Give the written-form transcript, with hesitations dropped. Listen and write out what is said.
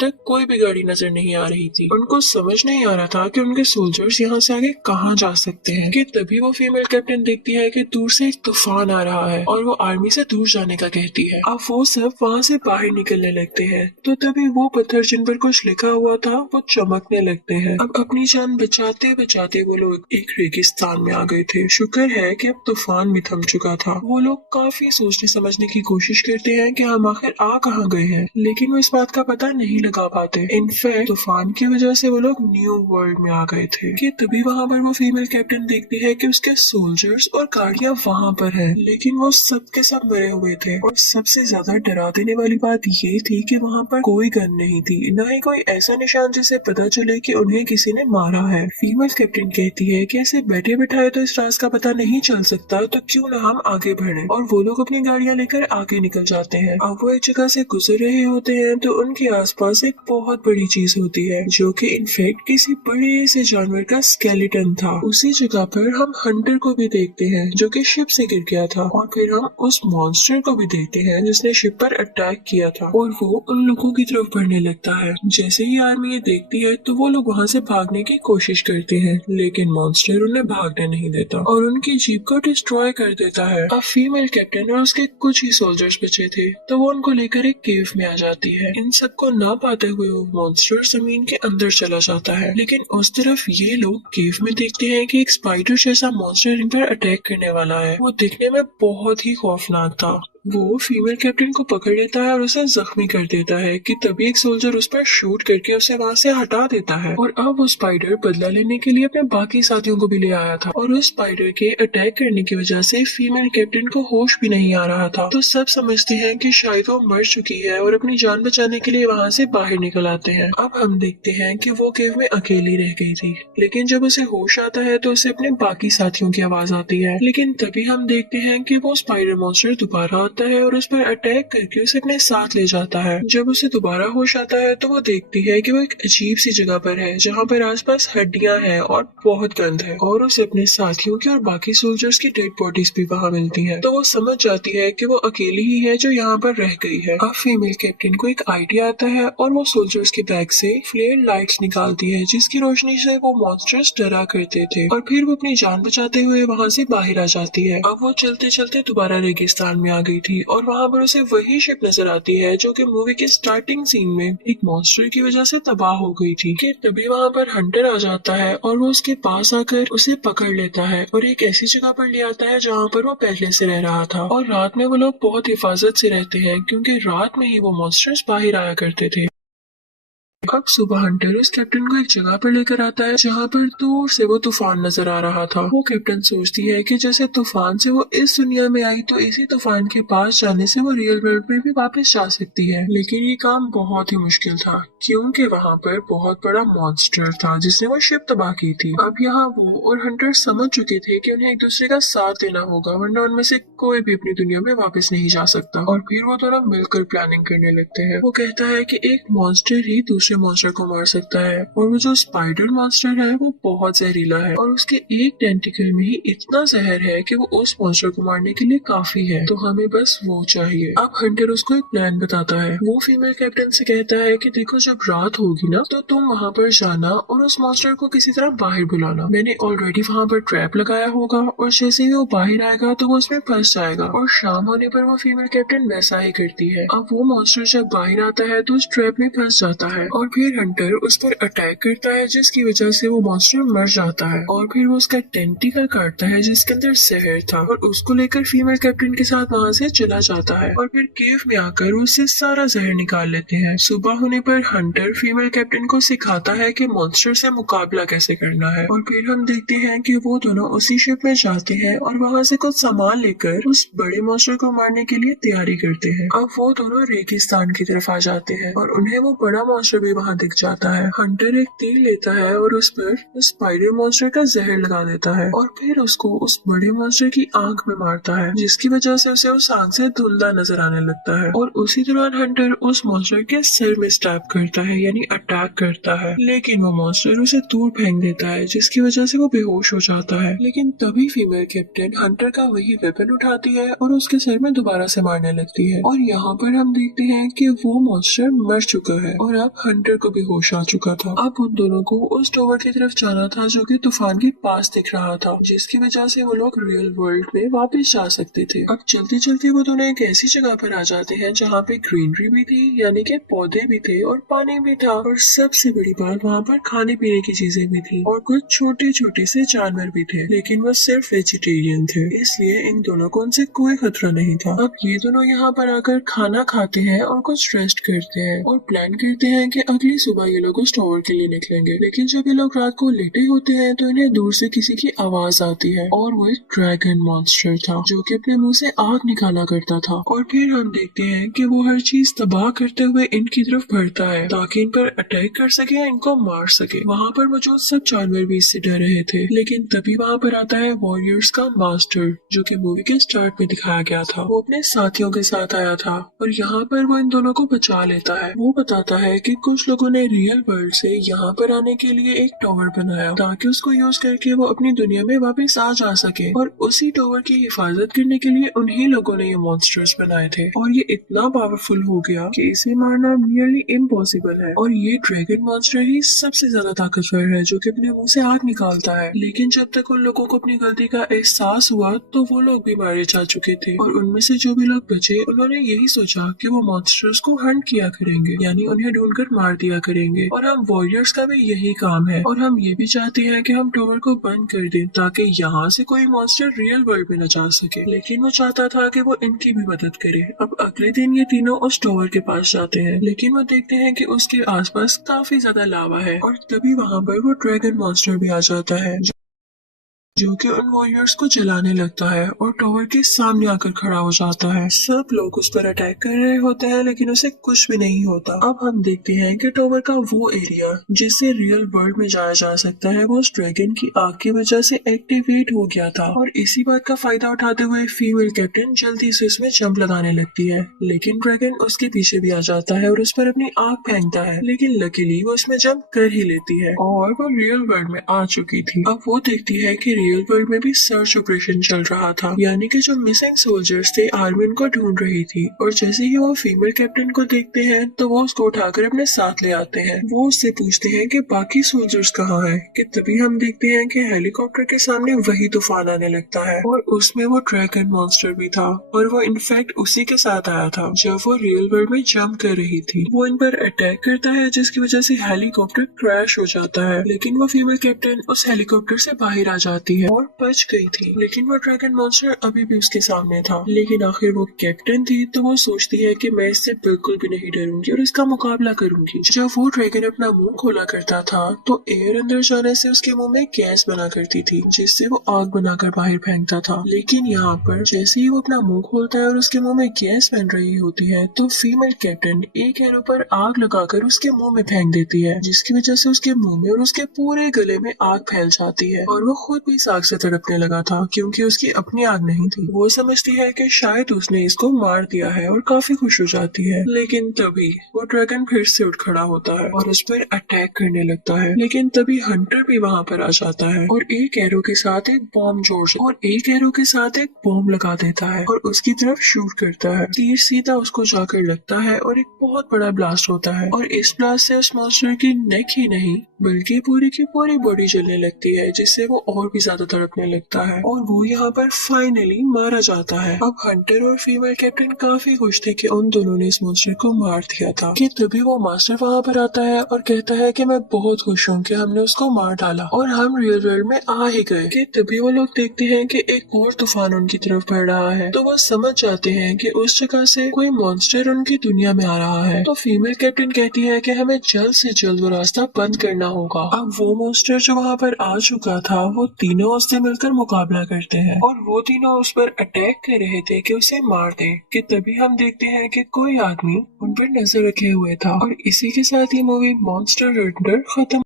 तक कोई भी गाड़ी नजर नहीं आ रही थी। उनको समझ नहीं आ रहा था कि उनके सोल्जर्स यहाँ से आगे कहाँ जा सकते हैं कि तभी वो फीमेल कैप्टन देखती है कि दूर से एक तूफान आ रहा है और वो आर्मी से दूर जाने का कहती है। अब वो सब वहाँ से बाहर निकलने लगते हैं तो तभी वो पत्थर जिन पर कुछ लिखा हुआ था वो चमकने लगते हैं। अब अपनी जान बचाते बचाते वो लोग एक रेगिस्तान में आ गए थे। शुक्र है कि अब तूफान भी थम चुका था। वो लोग काफी सोचने समझने की कोशिश करते हैं कि हम आखिर आ कहाँ गए हैं, लेकिन वो इस बात का पता नहीं लगा पाते। इनफैक्ट तूफान की वजह से वो लोग न्यू वर्ल्ड में आ गए थे कि तभी वहाँ पर वो फीमेल कैप्टन देखती है कि उसके सोल्जर्स और गाड़ियाँ वहाँ पर है, लेकिन वो सब के सब मरे हुए थे। और सबसे ज्यादा डरा देने वाली बात ये थी कि वहाँ पर कोई गन नहीं थी, न ही कोई ऐसा निशान जिससे पता चले कि उन्हें किसी ने मारा है। फीमेल कैप्टन कहती है कि ऐसे बैठे बिठाए तो इस राज का पता नहीं चल सकता, तो क्यों न हम आगे बढ़े। और वो लोग अपनी गाड़ियाँ लेकर आगे निकल जाते हैं। अब वो एक जगह से गुजर रहे होते हैं तो उनके आसपास एक बहुत बड़ी चीज होती है जो कि इनफैक्ट किसी बड़े से जानवर का स्केलेटन था। उसी जगह पर हम हंटर को भी देखते हैं जो कि शिप से गिर गया था, और फिर हम उस मॉन्स्टर को भी देखते हैं जिसने शिप पर अटैक किया था और वो उन लोगों की तरफ बढ़ने लगता है। जैसे ही आर्मी ये देखती है तो वो लोग वहाँ से भागने की कोशिश करते हैं, लेकिन मॉन्स्टर उन्हें भागने नहीं देता और उनकी जीप को डिस्ट्रॉय कर देता है। अब फीमेल कैप्टन और उसके कुछ ही सोल्जर्स बचे थे तो वो उनको लेकर एक केव में आ जाती है। इन सबको ना पाते हुए वो मॉन्स्टर जमीन के अंदर चला जाता है, लेकिन उस तरफ ये लोग केव में देखते हैं कि एक स्पाइडर जैसा मॉन्स्टर इन पर अटैक करने वाला है। वो दिखने में बहुत ही खौफनाक था। वो फीमेल कैप्टन को पकड़ लेता है और उसे जख्मी कर देता है कि तभी एक सोल्जर उस पर शूट करके उसे वहाँ से हटा देता है। और अब वो स्पाइडर बदला लेने के लिए अपने बाकी साथियों को भी ले आया था और उस स्पाइडर के अटैक करने की वजह से फीमेल कैप्टन को होश भी नहीं आ रहा था। तो सब समझते हैं कि शायद वो मर चुकी है और अपनी जान बचाने के लिए वहाँ से बाहर निकल आते हैं। अब हम देखते हैं कि वो केव में अकेली रह गई थी, लेकिन जब उसे होश आता है तो उसे अपने बाकी साथियों की आवाज आती है। लेकिन तभी हम देखते हैं कि वो स्पाइडर मॉन्स्टर दोबारा आता है और उस पर अटैक करके उसे अपने साथ ले जाता है। जब उसे दोबारा होश आता है तो वो देखती है कि वो एक अजीब सी जगह पर है जहाँ पर आसपास हड्डियां हैं और बहुत गंध है, और उसे अपने साथियों की और बाकी सोल्जर्स की डेड बॉडीज भी वहाँ मिलती हैं। तो वो समझ जाती है कि वो अकेली ही है जो यहाँ पर रह गई है। अब फीमेल कैप्टन को एक आइडिया आता है और वो सोल्जर्स के बैग से फ्लेयर लाइट्स निकालती है जिसकी रोशनी से वो मॉन्स्टर्स डरा करते थे, और फिर वो अपनी जान बचाते हुए वहाँ से बाहर आ जाती है। अब वो चलते चलते दोबारा रेगिस्तान में आ गई थी और वहाँ पर उसे वही शिप नजर आती है जो कि मूवी के स्टार्टिंग सीन में एक मॉन्स्टर की वजह से तबाह हो गई थी। कि तभी वहाँ पर हंटर आ जाता है और वो उसके पास आकर उसे पकड़ लेता है और एक ऐसी जगह पर ले आता है जहाँ पर वो पहले से रह रहा था। और रात में वो लोग बहुत हिफाजत से रहते हैं क्योंकि रात में ही वो मॉन्स्टर्स बाहर आया करते थे। अब सुबह हंटर उस कैप्टन को एक जगह पर लेकर आता है जहाँ पर दूर से वो तूफान नजर आ रहा था। वो कैप्टन सोचती है कि जैसे तूफान से वो इस दुनिया में आई तो इसी तूफान के पास जाने से वो रियल वर्ल्ड में भी वापस जा सकती है, लेकिन ये काम बहुत ही मुश्किल था क्योंकि वहाँ पर बहुत बड़ा मॉन्स्टर था जिसने वो शिप तबाह की थी। अब यहाँ वो और हंटर समझ चुके थे कि उन्हें एक दूसरे का साथ देना होगा वरना उनमें से कोई भी अपनी दुनिया में वापस नहीं जा सकता। और फिर वो दोनों मिलकर प्लानिंग करने लगते हैं। वो कहता है कि एक मॉन्स्टर ही दूसरे मॉन्स्टर को मार सकता है, और वो जो स्पाइडर मॉन्स्टर है वो बहुत जहरीला है और उसके एक टेंटिकल में ही इतना जहर है कि वो उस मॉन्स्टर को मारने के लिए काफी है, तो हमें बस वो चाहिए। अब हंटर उसको एक प्लान बताता है। वो फीमेल कैप्टन से कहता है कि देखो जब रात होगी ना तो तुम वहाँ पर जाना और उस मॉन्स्टर को किसी तरह बाहर बुलाना। मैंने ऑलरेडी वहाँ पर ट्रैप लगाया होगा और जैसे ही वो बाहर आएगा तो वो उसमें फंस जाएगा, और शाम होने पर वो फीमेल कैप्टन वैसा ही करती है। अब वो मॉन्स्टर जब बाहर आता है तो उस ट्रैप में फंस जाता है और फिर हंटर उस पर अटैक करता है जिसकी वजह से वो मॉन्स्टर मर जाता है, और फिर वो उसका टेंटिकल काटता है जिसके अंदर जहर था और उसको लेकर फीमेल कैप्टन के साथ वहाँ से चला जाता है, और फिर केव में आकर उससे सारा जहर निकाल लेते हैं। सुबह होने पर हंटर फीमेल कैप्टन को सिखाता है कि मॉन्स्टर से मुकाबला कैसे करना है, और फिर हम देखते हैं कि वो दोनों उसी शिप में जाते हैं और वहाँ से कुछ सामान लेकर उस बड़े मॉन्स्टर को मारने के लिए तैयारी करते हैं। अब वो दोनों रेगिस्तान की तरफ आ जाते हैं और उन्हें वो बड़ा मॉन्स्टर भी वहाँ दिख जाता है। हंटर एक तीर लेता है और उस पर स्पाइडर मॉन्स्टर का जहर लगा देता है और फिर उसको उस बड़े मॉन्स्टर की आंख में मारता है, जिसकी वजह से उसे उस आंख से धुंधला नजर आने लगता है। और उसी दौरान हंटर उस मॉन्स्टर के सिर में स्टैब करता है, यानी अटैक करता है, लेकिन वो मॉन्स्टर उसे दूर फेंक देता है, जिसकी वजह से वो बेहोश हो जाता है। लेकिन तभी फीमेल कैप्टन हंटर का वही वेपन उठाती है और उसके सर में दोबारा से मारने लगती है। और यहाँ पर हम देखते हैं कि वो मॉन्स्टर मर चुका है और अब हंटर को भी होश आ चुका था। अब उन दोनों को उस टॉवर की तरफ जाना था जो कि तूफान के पास दिख रहा था, जिसकी वजह से वो लोग रियल वर्ल्ड में वापस जा सकते थे। अब चलते चलते वो दोनों एक ऐसी जगह पर आ जाते हैं जहाँ पे ग्रीनरी भी थी, यानी कि पौधे भी थे और पानी भी था, और सबसे बड़ी बात वहाँ पर खाने पीने की चीजें भी थी और कुछ छोटे छोटे से जानवर भी थे, लेकिन वो सिर्फ वेजिटेरियन थे, इसलिए इन दोनों को उनसे कोई खतरा नहीं था। अब ये दोनों यहाँ पर आकर खाना खाते हैं और कुछ रेस्ट करते हैं और प्लान करते हैं कि अगली सुबह ये लोग उस टॉवर के लिए निकलेंगे। लेकिन जब ये लोग रात को लेटे होते हैं तो इन्हें दूर से किसी की आवाज आती है और वो एक ड्रैगन मॉन्स्टर था जो कि अपने मुंह से आग निकाला करता था। और फिर हम देखते हैं कि वो हर चीज तबाह करते हुए इनकी तरफ बढ़ता है ताकि इन पर अटैक कर सके या इनको मार सके। वहाँ पर मौजूद सब जानवर भी इससे डर रहे थे, लेकिन तभी वहाँ पर आता है वॉरियर्स का मास्टर जो कि मूवी के स्टार्ट में दिखाया गया था। वो अपने साथियों के साथ आया था और यहाँ पर वो इन दोनों को बचा लेता है। वो बताता है कि कुछ लोगों ने रियल वर्ल्ड से यहाँ पर आने के लिए एक टावर बनाया ताकि उसको यूज करके वो अपनी दुनिया में वापस आ जा सके, और उसी टावर की हिफाजत करने के लिए उन्हीं लोगों ने ये मॉन्स्टर्स बनाए थे। और ये इतना पावरफुल हो गया कि इसे मारना नियरली इम्पॉसिबल है। और ये ड्रैगन मॉन्स्टर ही सबसे ज्यादा ताकतवर है जो कि अपने मुंह से आग निकालता है। लेकिन जब तक उन लोगों को अपनी गलती का एहसास हुआ तो वो लोग भी मारे जा चुके थे, और उनमें से जो भी लोग बचे उन्होंने यही सोचा कि वो मॉन्स्टर्स को हंट किया करेंगे, यानी उन्हें ढूंढकर मार दिया करेंगे। और हम वॉरियर्स का भी यही काम है, और हम ये भी चाहते हैं कि हम टावर को बंद कर दें ताकि यहाँ से कोई मॉन्स्टर रियल वर्ल्ड में न जा सके। लेकिन वो चाहता था कि वो इनकी भी मदद करे। अब अगले दिन ये तीनों उस टावर के पास जाते हैं, लेकिन वो देखते हैं कि उसके आसपास काफी ज्यादा लावा है, और तभी वहाँ पर वो ड्रैगन मॉन्स्टर भी आ जाता है जो कि उन वॉरियर्स को जलाने लगता है और टावर के सामने आकर खड़ा हो जाता है। सब लोग उस पर अटैक कर रहे होते हैं लेकिन उसे कुछ भी नहीं होता। अब हम देखते हैं कि टावर का वो एरिया जिससे रियल वर्ल्ड में जाया जा सकता है वो उस ड्रैगन की आग की वजह से एक्टिवेट हो गया था, और इसी बात का फायदा उठाते हुए फीमेल कैप्टन जल्दी से उसमें जंप लगाने लगती है। लेकिन ड्रैगन उसके पीछे भी आ जाता है और उस पर अपनी आग फेंकता है, लेकिन लकीली वो उसमें जंप कर ही लेती है और वो रियल वर्ल्ड में आ चुकी थी। अब वो देखती है कि रियल वर्ल्ड में भी सर्च ऑपरेशन चल रहा था, यानी कि जो मिसिंग सोल्जर्स थे आर्मी उनको ढूंढ रही थी। और जैसे ही वो फीमेल कैप्टन को देखते हैं तो वो उसको उठाकर अपने साथ ले आते हैं। वो उससे पूछते हैं कि बाकी सोल्जर्स कहाँ हैं, कि तभी हम देखते हैं कि हेलीकॉप्टर के सामने वही तूफान आने लगता है और उसमें वो ड्रैगन मॉन्स्टर भी था, और वो इनफैक्ट उसी के साथ आया था जब वो रियल वर्ल्ड में जंप कर रही थी। वो इन पर अटैक करता है जिसकी वजह से हेलीकॉप्टर क्रैश हो जाता है, लेकिन वो फीमेल कैप्टन उस हेलीकॉप्टर से बाहर आ जाती है और बच गई थी। लेकिन वो ड्रैगन मॉन्स्टर अभी भी उसके सामने था, लेकिन आखिर वो कैप्टन थी तो वो सोचती है कि मैं इससे बिल्कुल भी नहीं डरूंगी और इसका मुकाबला करूंगी। जब वो ड्रैगन अपना मुंह खोला करता था तो एयर अंदर जाने से उसके मुंह में गैस बना करती थी जिससे वो आग बनाकर बाहर फेंकता था। लेकिन यहाँ पर जैसे ही वो अपना मुंह खोलता है और उसके मुंह में गैस बन रही होती है तो फीमेल कैप्टन एक एरो पर आग लगाकर उसके मुंह में फेंक देती है, जिसकी वजह से उसके मुंह में और उसके पूरे गले में आग फैल जाती है और वो खुद भी इस आग से तड़पने लगा था क्योंकि उसकी अपनी आग नहीं थी। वो समझती है कि शायद उसने इसको मार दिया है और काफी खुश हो जाती है। लेकिन तभी वो ड्रैगन फिर से उठ खड़ा होता है और उस पर अटैक करने लगता है। लेकिन तभी हंटर भी वहाँ पर आ जाता है और एक एरो के साथ एक बॉम्ब लगा देता है और उसकी तरफ शूट करता है। तीर सीधा उसको जाकर लगता है और एक बहुत बड़ा ब्लास्ट होता है, और इस ब्लास्ट से उस मॉन्स्टर की नेक ही नहीं बल्कि पूरी की पूरी बॉडी जलने लगती है, जिससे वो और भी ज्यादा तड़पने लगता है और वो यहाँ पर फाइनली मारा जाता है। अब हंटर और फीमेल कैप्टन काफी खुश थे कि उन दोनों ने इस मॉन्स्टर को मार दिया था। कि तभी वो मास्टर वहाँ पर आता है और कहता है कि मैं बहुत खुश हूँ कि हमने उसको मार डाला और हम रियल वर्ल्ड में आ ही गए। कि तभी वो लोग देखते हैं कि एक और तूफान उनकी तरफ बढ़ रहा है, तो वो समझ जाते हैं कि उस जगह से कोई मॉन्स्टर उनकी दुनिया में आ रहा है। तो फीमेल कैप्टन कहती है कि हमें जल्द से जल्द वो रास्ता बंद करना होगा। अब वो मॉन्स्टर जो वहाँ पर आ चुका था वो तीनों उससे मिलकर मुकाबला करते हैं और वो तीनों उस पर अटैक कर रहे थे कि उसे मार दे, कि तभी हम देखते हैं कि कोई आदमी उन पर नजर रखे हुए था। और इसी के साथ ये मूवी मॉन्स्टर हंटर खत्म।